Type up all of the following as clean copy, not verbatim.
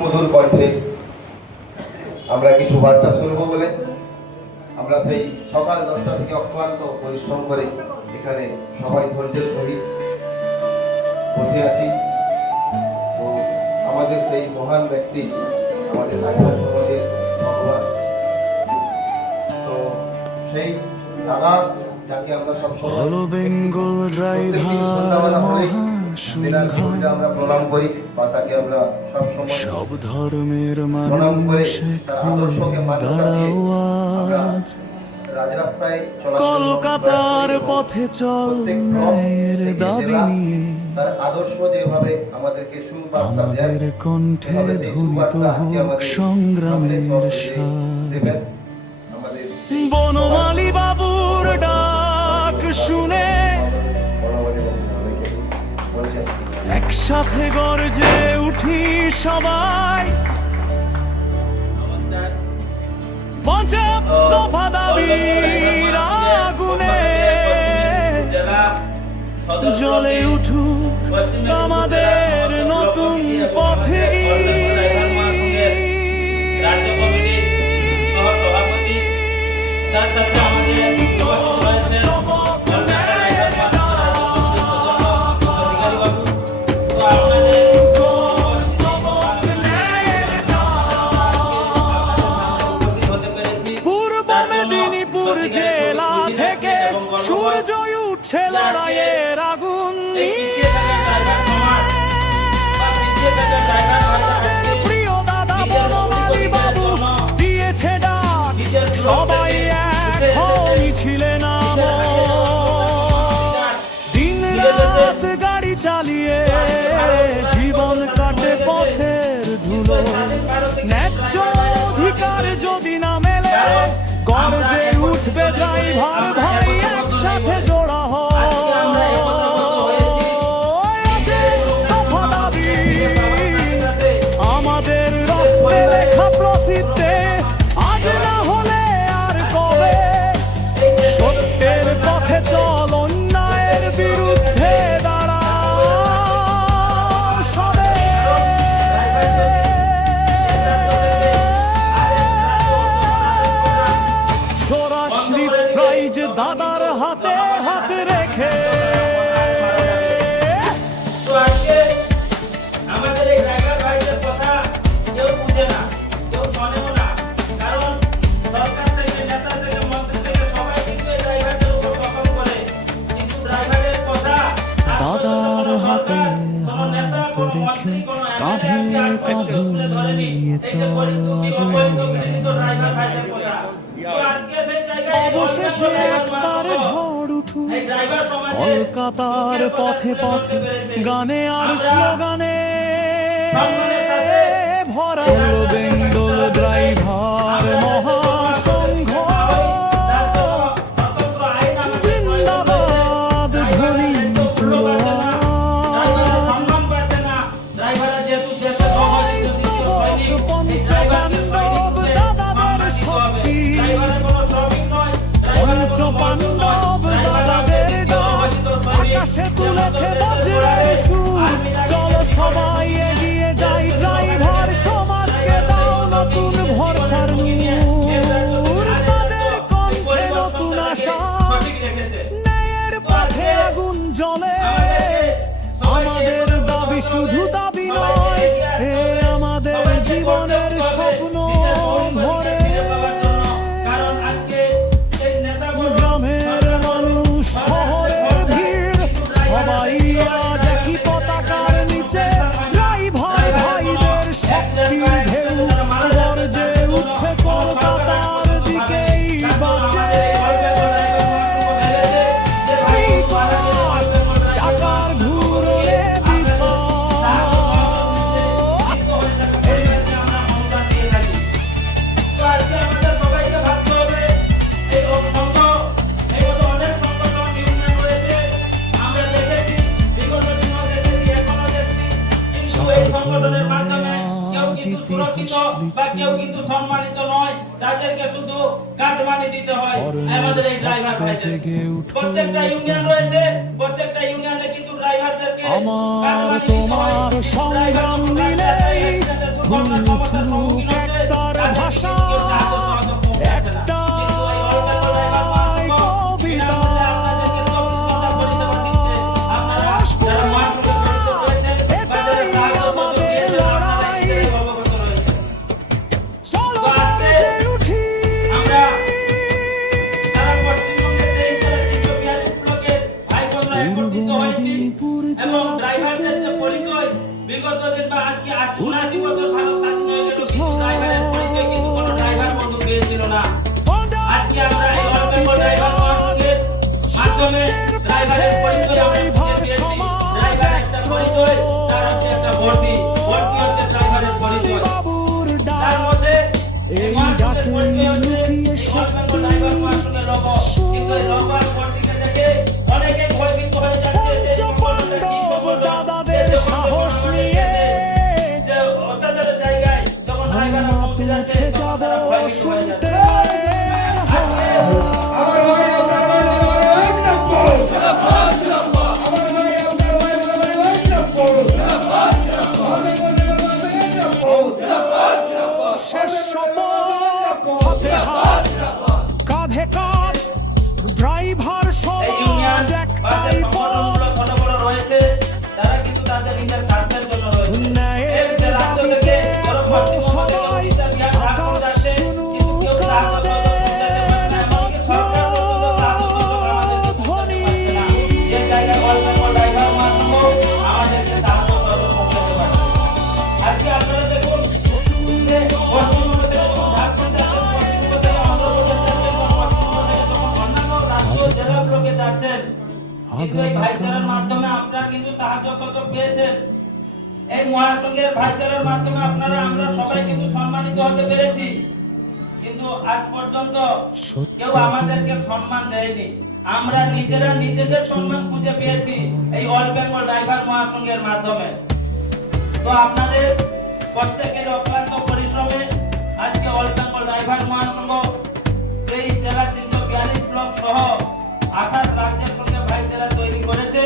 মধুর কণ্ঠে আমরা কিছু বার্তা শুনব বলে আমরা সেই সকাল 10টা থেকে অক্লান্ত পরিশ্রম করে এখানে সবাই ধৈর্যের সহিত বসে আছি। তো আমাদের সেই মহান ব্যক্তি আমাদের ড্রাইভার সমাজের ভগবান, তো সেই দাদা যাকে আমরা সবসময় বেঙ্গল আমরা প্রণাম করি বা তাকে আমরা সবসময় সব ধর্মের প্রণাম করে তার মানুষ আদর্শকে মান্যতা দিয়ে আমরা রাজরাস্তায় চলাচল কলকাতার পথে চল ন্যায়ের দাবি নিয়ে তার আদর্শ যেভাবে আমাদেরকে সুবার্তা দেয়, আমাদের কণ্ঠে ধ্বনিত হোক সংগ্রামের স্বাদ। আমাদের বনমালী বাবুর ডাক শুনে একসাথে গর্জে উঠি সবাই, পঞ্চাব দফা দাবির আগুনে জ্বলে উঠুক আমাদের নতুন পথে। জেলা থেকে সূর্য উঠছে লড়াইয়ের আগুন নিয়ে। প্রিয় দাদা বনমালী বাবু দিয়েছে ডাক, সবাই এক মিছিলে নাম। দিন রাত গাড়ি চালিয়ে জীবন কাটে পথের ধুলো। ন্যায্য অধিকার যদি না মেলে গর্জে উঠবে ড্রাইভার ভাই, একসাথে জোড়া হয় দফা দাবি। আমাদের রক্তে লেখা প্রতিজ্ঞে আজ না হলে আর কবে। সত্যের পথে চল, অন্যায়ের বিরুদ্ধে দাঁড়া সবে। সরাসরি প্রাইজ দাদার হাতে হাত রেখে আমাদের এই ড্রাইভার ভাইদের কথা কেউ বুঝে না, কেউ শোনেও না। কারণ সরকার থেকে, নেতা থেকে, মন্ত্রী থেকে সবাই কিন্তু এই ড্রাইভারদের উপর শোষণ করে, কিন্তু ড্রাইভারের কথা দাদার হাতে হাত রেখে কাঁধে কাঁধে নিয়ে চল আজ অবশেষে একবার ঝড় উঠুক কলকাতার পথে পথে, গানে আর স্লোগানে ভরা বেঙ্গল ড্রাইভার মহাসংঘ জিন্দাবাদ ধ্বনি তুলো আজ। পঞ্চপাণ্ডব দাদাদের শক্তি, পঞ্চপাণ্ডব দাদাদের গান আকাশে তুলেছে বজ্রের সুর। চলো সবাই এগিয়ে যাই, ড্রাইভার সমাজকে দাও নতুন ভরসার নূর। তাদের কণ্ঠে নতুন আশা, ন্যায়ের পথে আগুন জ্বলে। আমাদের দাবি শুধু দাবি নয়, এ আমাদের জীবনের স্বপ্ন ভরে। গ্রামের মানুষ, শহরের ভিড়, সবাই আজ একই পতাকার নিচে। ড্রাইভার ভাইদের শক্তির ঢেউ গর্জে উঠছে কলকাতার দিকেই বাঁচে। চাকার ঘুরলে বিপদ, কিন্তু সুরক্ষিত বা কেউ কিন্তু সম্মানিত নয়, তাদেরকে শুধু কাটমানি দিতে হয় আমাদের এই ড্রাইভার ভাইদের। প্রত্যেকটা ইউনিয়ন রয়েছে, প্রত্যেকটা ইউনিয়নে কিন্তু ড্রাইভারদেরকে আমার তোমার সংগ্রাম দিলেই ফুলুক একটার ভাষা একটাই কবিতা এটাই আমাদের লড়াই চলো বাজে উঠি আমরা সারা পশ্চিমবঙ্গের 2342 ব্লকের ভাই বোনরা একত্রিত হয়েছি এবং ড্রাইভারদের যে পরিচয় বিগত দিন বা আজকে 79 বছর ভারত স্বাধীন হয়ে গেল, কিন্তু ড্রাইভারের পরিচয় কিন্তু কোনো ড্রাইভার বন্ধু পেয়েছিল না। আজকে আমরা এই অল বেঙ্গল ড্রাইভার মহাসংঘের মাধ্যমে ড্রাইভারের পরিচয় আমরা পেয়েছি। ড্রাইভার একটা পরিচয়, তার হচ্ছে একটা ভর্তি হচ্ছে ড্রাইভারের পরিচয়। তার মধ্যে এই মহাসংঘের পরিচয় হচ্ছে অল বেঙ্গল ড্রাইভার মহাসংঘের লোগো। কিন্তু এই লোগো আর ভর্তিকে দেখে অনেকে ভয়ভীত হয়ে যাচ্ছে যে এই সংগঠনটা কি সংগঠন, দাদাদের সাহস নিয়ে যে অত্যাচারের জায়গায় যখন ড্রাইভাররা পৌঁছে যাচ্ছে যাব তারা ভয়ভীত হয়ে শুনতে যাচ্ছে। আজকে আমার ভাই আপনার ভাই আমার ভাই আপনার ভাই শেষ শতক হাতে হাত কাঁধে কাঁধ ড্রাইভার এই ইউনিয়ন সমাজ বা যে একটাই পথ সংগঠনগুলো ছোট বড় রয়েছে, তারা কিন্তু তাদের নিজের স্বার্থের জন্য রয়েছে। ন্যায়ের এই যে রাজ্য থেকে দাবিতে বড় পশ্চিমবঙ্গ থেকে সবাই উড়িষ্যা, বিহার, ঝাড়খণ্ড আকাশ যাচ্ছে, কিন্তু কেউ শুনুক সাহায্য আমাদের সহযোগিতা করতে পারছে না। এমনকি সরকার পর্যন্ত সাহায্য সহযোগিতা আমাদের করতে পারছে না। যে জায়গায় অল বেঙ্গল ড্রাইভার মহাসংঘ আমাদেরকে সাহায্য সহযোগিতা করতে পারছে। আজকে আপনারা দেখুন যে পশ্চিমবঙ্গ থেকে যখন ঝাড়খণ্ড যাচ্ছেন, পশ্চিমবঙ্গ থেকে অন্ধ্রপ্রদেশ যাচ্ছেন, বা পশ্চিমবঙ্গ থেকে যখন অন্যান্য রাজ্য জেলা ব্লকে যাচ্ছেন, কিন্তু এই ভাইচারার মাধ্যমে আপনারা কিন্তু সাহায্য সহযোগ পেয়েছেন। এই মহাসংঘের ভাইচারার মাধ্যমে আপনারা আমরা সবাই কিন্তু সম্মানিত হতে পেরেছি, কিন্তু আজ পর্যন্ত কেউ আমাদেরকে সম্মান দেয়নি। আমরা নিজেরা নিজেদের সম্মান খুঁজে পেয়েছি এই অল বেঙ্গল ড্রাইভার মহাসংঘের মাধ্যমে। তো আপনাদের প্রত্যেকের অক্লান্ত পরিশ্রমে আজকে অল বেঙ্গল ড্রাইভার মহাসংঘ 23 জেলা 342 ব্লক সহ 28 রাজ্যের সঙ্গে ভাইচারা তৈরি করেছে।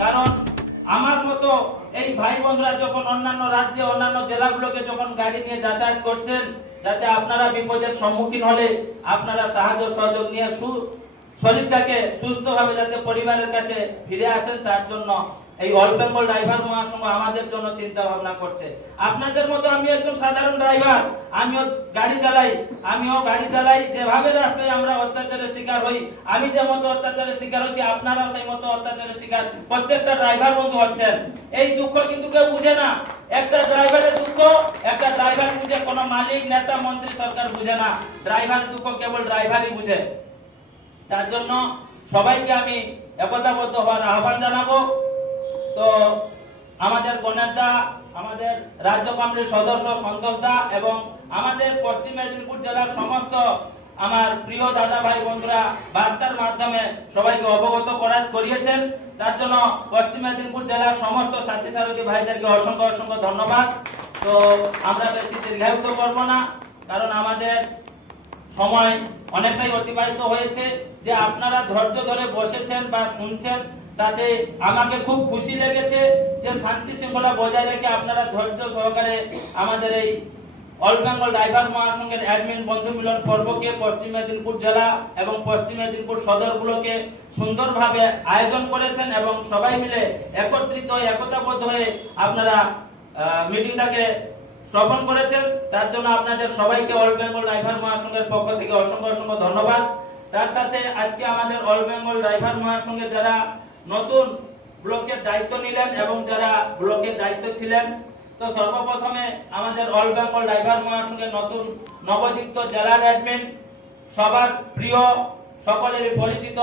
কারণ আমার মতো এই ভাই বোনরা যখন অন্যান্য রাজ্যে অন্যান্য জেলাগুলোকে যখন গাড়ি নিয়ে যাতায়াত করছেন, যাতে আপনারা বিপদের সম্মুখীন হলে আপনারা সাহায্য সহযোগ নিয়ে শরীরটাকে সুস্থভাবে যাতে পরিবারের কাছে ফিরে আসেন, তার জন্য এই অল বেঙ্গল ড্রাইভার মহাসংঘ আমাদের জন্য চিন্তা ভাবনা করছে। আপনাদের মতো আমি একজন সাধারণ ড্রাইভার, আমিও গাড়ি চালাই, যেভাবে রাস্তায় আমরা অত্যাচারের শিকার হই, আমি যে মতো অত্যাচারের শিকার হচ্ছি, আপনারাও সেই মতো অত্যাচারের শিকার প্রত্যেকটা ড্রাইভার বন্ধু হচ্ছেন। এই দুঃখ কিন্তু কেউ বুঝে না। একটা ড্রাইভারের দুঃখ একটা ড্রাইভার বুঝে, কোনো মালিক, নেতা, মন্ত্রী, সরকার বুঝে না। ড্রাইভারের দুঃখ কেবল ড্রাইভারই বুঝে। তার জন্য সবাইকে আমি একতাবদ্ধ হওয়ার আহ্বান জানাবো। তো আমাদের গণেশ দা, আমাদের রাজ্য কমিটির সদস্য সন্তোষ দা এবং আমাদের পশ্চিম মেদিনীপুর জেলার সমস্ত আমার প্রিয় দাদা ভাই বন্ধুরা বার্তার মাধ্যমে সবাইকে অবগত করিয়েছেন। তার জন্য পশ্চিম মেদিনীপুর জেলার সমস্ত সাথী সারথী ভাইদেরকে অসংখ্য অসংখ্য ধন্যবাদ। তো আমরা বেশি দীর্ঘায়িত করব না, কারণ আমাদের সময় অনেকটাই অতিবাহিত হয়েছে। যে আপনারা ধৈর্য ধরে বসেছেন বা শুনছেন, তাতে আমাকে খুব খুশি লেগেছে যে শান্তি শৃঙ্খলা বজায় রেখে আপনারা ধৈর্য সহকারে আমাদের এই অল বেঙ্গল ড্রাইভার মহাসংঘের অ্যাডমিন বন্ধু মিলন পর্বকে পশ্চিম মেদিনীপুর জেলা এবং পশ্চিম মেদিনীপুর সদর ব্লকে সুন্দরভাবে আয়োজন করেছেন এবং সবাই মিলে একত্রিত হয়ে একতাবদ্ধ হয়ে আপনারা মিটিংটাকে শ্রবণ করেছেন। তার জন্য আপনাদের সবাইকে অল বেঙ্গল ড্রাইভার মহাসংঘের পক্ষ থেকে অসংখ্য অসংখ্য ধন্যবাদ। তার সাথে আজকে আমাদের অল বেঙ্গল ড্রাইভার মহাসংঘে যারা নতুন ব্লকের দায়িত্ব নিলেন এবং যারা ব্লকের দায়িত্ব ছিলেন, তো সর্বপ্রথমে আমাদের অল বেঙ্গল ড্রাইভার মহাসংঘের নতুন নবযুক্ত জেলার অ্যাডমিন, সবার প্রিয়, সকলেরই পরিচিত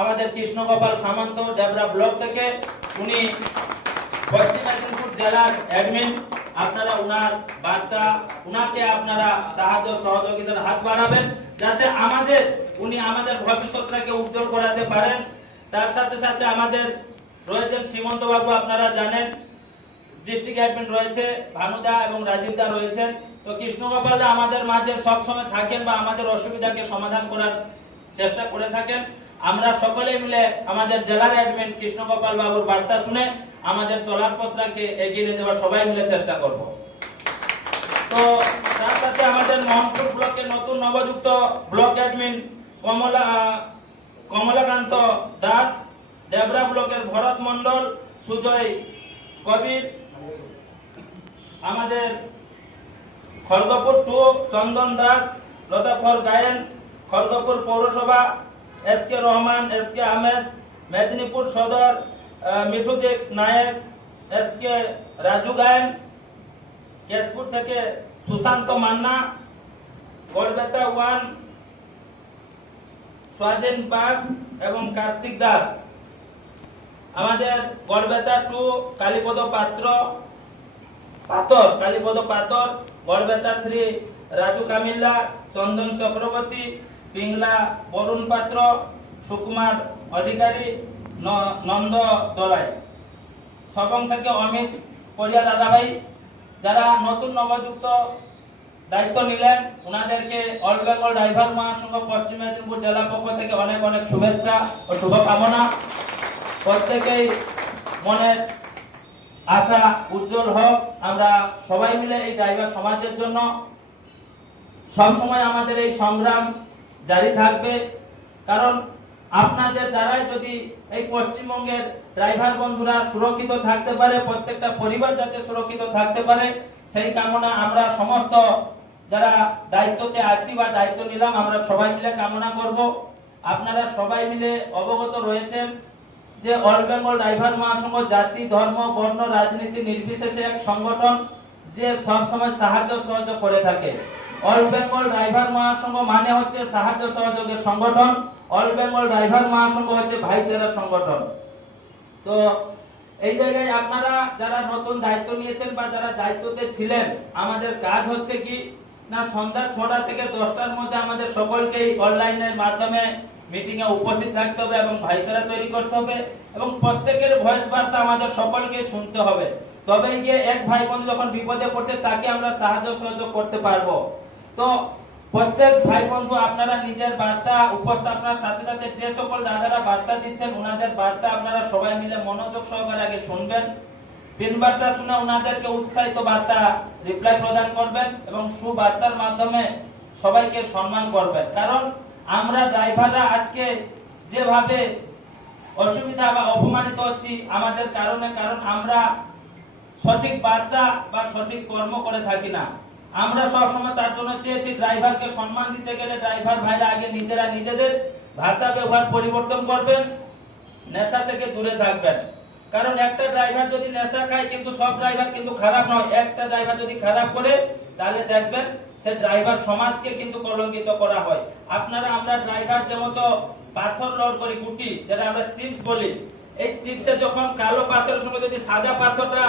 আমাদের কৃষ্ণগোপাল সামন্ত ডেবরা ব্লক থেকে, উনি পশ্চিম মেদিনীপুর জেলার অ্যাডমিন। আপনারা উনাকে আপনারা সাহায্য সহযোগিতার হাত বাড়াবেন, যাতে উনি আমাদের ভবিষ্যৎটাকে উজ্জ্বল করাতে পারেন। তার সাথে সাথে আমাদের রয়েছেন সীমন্ত বাবু, আপনারা জানেন ডিস্ট্রিক্ট অ্যাডমিন রয়েছে, ভানুদা এবং রাজীবদা রয়েছেন। তো কৃষ্ণগোপালদা আমাদের মাঝে সবসময় থাকেন বা আমাদের অসুবিধাকে সমাধান করার চেষ্টা করে থাকেন। আমরা সকলে মিলে আমাদের জেলার অ্যাডমিন কৃষ্ণগোপাল বাবুর বার্তা শুনে আমাদের চলার পথটাকে এগিয়ে নিয়ে যাওয়ার সবাই মিলে চেষ্টা করব। তো তার সাথে আমাদের মোহনপুর ব্লকের নতুন নবযুক্ত ব্লক অ্যাডমিন কমলাকান্ত দাস, দেবরা ব্লকের ভরত মণ্ডল, সুজয় কবির, আমাদের খড়গপুর 2 চন্দন দাস, লতাফর গায়েন, খড়গপুর পৌরসভা এসকে রহমান, এসকে আহমেদ, মেদিনীপুর সদর মিঠুদেব নায়ক, এসকে রাজু গায়েন, কেশপুর থেকে সুশান্ত মান্না, গড়বেতা 1 স্বাধীন পাক এবং কার্তিক দাস, আমাদের গড়বেতা 2 কালীপদ পাতর, গড়বেতা 3 রাজু কামিল্লা, চন্দন চক্রবর্তী, পিংলা বরুণ পাত্র, সুকুমার অধিকারী, নন্দ দলাই, সবং থেকে অমিত পরিয়া দাদাভাই। যারা নতুন নবযুক্ত দায়িত্ব নিলেন ওনাদেরকে অল বেঙ্গল ড্রাইভার মহাসংঘ পশ্চিম মেদিনীপুর জেলা পক্ষ থেকে অনেক অনেক শুভেচ্ছা ও শুভকামনা। প্রত্যেকেই মনের আশা উজ্জ্বল হোক। আমরা সবাই মিলে এই ড্রাইভার সমাজের জন্য সবসময় আমাদের এই সংগ্রাম জারি থাকবে, কারণ আপনাদের দ্বারাই যদি এই পশ্চিমবঙ্গের ড্রাইভার বন্ধুরা সুরক্ষিত থাকতে পারে, প্রত্যেকটা পরিবার যাতে সুরক্ষিত থাকতে পারে, সেই কামনা আমরা সমস্ত যারা দায়িত্বতে আছি বা দায়িত্ব নিলাম আমরা সবাই মিলে কামনা করব। আপনারা সবাই মিলে অবগত রয়েছেন যে অল বেঙ্গল ড্রাইভার মহাসংঘ জাতি, ধর্ম, বর্ণ, রাজনীতি নির্বিশেষে এক সংগঠন যে সব সময় সাহায্য সহযোগ করে থাকে। অল বেঙ্গল ড্রাইভার মহাসংঘ মানে হচ্ছে সাহায্য সহযোগের সংগঠন। অল বেঙ্গল ড্রাইভার মহাসংঘ হচ্ছে ভাইচারার সংগঠন। তো এই জায়গায় আপনারা যারা নতুন দায়িত্ব নিয়েছেন বা যারা দায়িত্বতে ছিলেন, আমাদের কাজ হচ্ছে কি না সন্ধ্যা 6টা থেকে 10টার মধ্যে আমাদের সকলকেই অনলাইনের মাধ্যমে মিটিং এ উপস্থিত থাকতে হবে এবং ভাইচারা তৈরি করতে হবে এবং প্রত্যেকের ভয়েস বার্তা আমাদের সকলকে শুনতে হবে। তবেই গিয়ে এক ভাই বোন যখন বিপদে পড়ছে তাকে আমরা সাহায্য সহযোগ করতে পারবো। তো প্রত্যেক ভাই বন্ধু আপনারা নিজের বার্তা উপস্থাপনার সাথে সাথে যে সকল দাদারা বার্তা দিচ্ছেন ওনাদের বার্তা আপনারা সবাই মিলে মনোযোগ সহকারে আগে শুনবেন। তিন বার্তা শুনে ওনাদেরকে উৎসাহিত বার্তা রিপ্লাই প্রদান করবেন এবং সুবার্তার মাধ্যমে সবাইকে সম্মান করবেন। কারণ আমরা ড্রাইভাররা আজকে যেভাবে অসুবিধা বা অপমানিত হচ্ছি আমাদের কারণ আমরা সঠিক বার্তা বা সঠিক কর্ম করে থাকি না। আমরা সবসময় তার জন্য চেয়েছি ড্রাইভারকে সম্মান দিতে গেলে ড্রাইভার ভাইরা আগে নিজেরা নিজেদের ভাষা ব্যবহার পরিবর্তন করবেন, নেশা থেকে দূরে থাকবেন। কারণ একটা ড্রাইভার যদি নেশা খায় কিন্তু সব ড্রাইভার কিন্তু খারাপ নয়। একটা ড্রাইভার যদি খারাপ করে তাহলে দেখবেন সে ড্রাইভার সমাজকে কিন্তু কলঙ্কিত করা হয়। আপনারা আমরা ড্রাইভার যেমন পাথর লোড করি গুটি, যেটা আমরা চিপস বলি, এই চিপসে যখন কালো পাথরের সঙ্গে যদি সাদা পাথরটা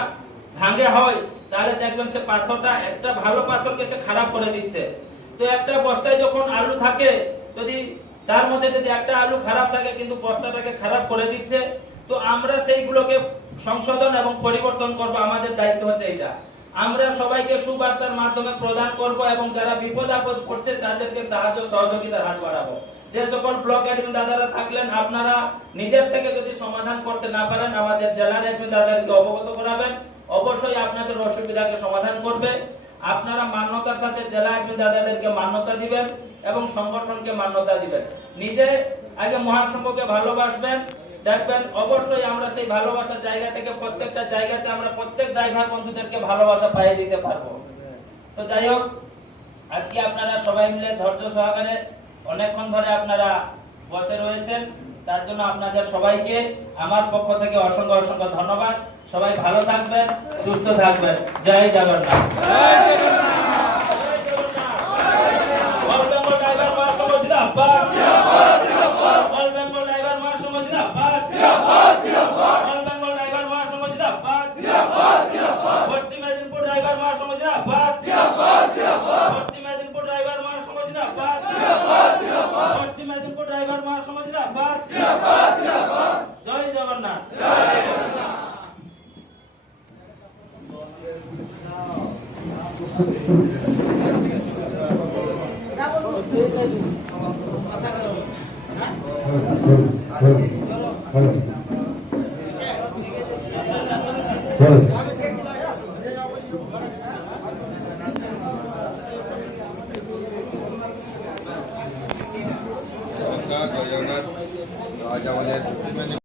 ভাঙে হয় তাহলে দেখবেন সে পাথরটা একটা ভালো পাথরকে সে খারাপ করে দিচ্ছে। তো একটা বস্তায় যখন আলু থাকে, যদি তার মধ্যে যদি একটা আলু খারাপ থাকে কিন্তু বস্তাটাকে খারাপ করে দিচ্ছে। তো আমরা সেইগুলোকে সংশোধন এবং পরিবর্তন করব, আমাদের দায়িত্ব হচ্ছে এটা। আমরা সবাইকে সুবার্তার মাধ্যমে প্রদান করব এবং যারা বিপদ আপদ পড়ছে তাদেরকে সাহায্য সহযোগিতার হাত বাড়াবো। যে সকল ব্লক অ্যাডমিন দাদারা থাকলেন আপনারা নিজের থেকে যদি সমাধান করতে না পারেন আমাদের জেলার অ্যাডমিন দাদাদেরকে অবগত করাবেন, অবশ্যই আপনাদের অসুবিধাকে সমাধান করবে। আপনারা মান্যতার সাথে জেলা অ্যাডমিন দাদাদেরকে মান্যতা দিবেন এবং সংগঠনকে মান্যতা দিবেন। নিজে আগে মহাসংঘকে ভালোবাসবেন, দেখবেন অবশ্যই আমরা সেই ভালোবাসার জায়গা থেকে প্রত্যেকটা জায়গাতে আমরা প্রত্যেক ড্রাইভার বন্ধুদেরকে ভালোবাসা পাইয়ে দিতে পারবো। তো যাই হোক, আজকে আপনারা সবাই মিলে ধৈর্য সহকারে অনেকক্ষণ ধরে আপনারা বসে রয়েছেন, তার জন্য আপনাদের সবাইকে আমার পক্ষ থেকে অসংখ্য অসংখ্য ধন্যবাদ। সবাই ভালো থাকবেন, সুস্থ থাকবেন। জয় জগন্নাথ। অল বেঙ্গল ড্রাইভার মহাসংঘ জিন্দাবাদ। অল বেঙ্গল ড্রাইভার মহাসংঘ জিন্দাবাদ। অল বেঙ্গল ড্রাইভার মহাসংঘ জিন্দাবাদ। পশ্চিম মেদিনীপুর ড্রাইভার মহাসংঘ জিন্দাবাদ। পশ্চিম মেদিনীপুর ড্রাইভার মহাসংঘ জিন্দাবাদ। পশ্চিম মেদিনীপুর ড্রাইভার মহাসংঘ জিন্দাবাদ। জয় জগন্নাথ। নমস্কার, জয় জগন্নাথ। আজ আমাদের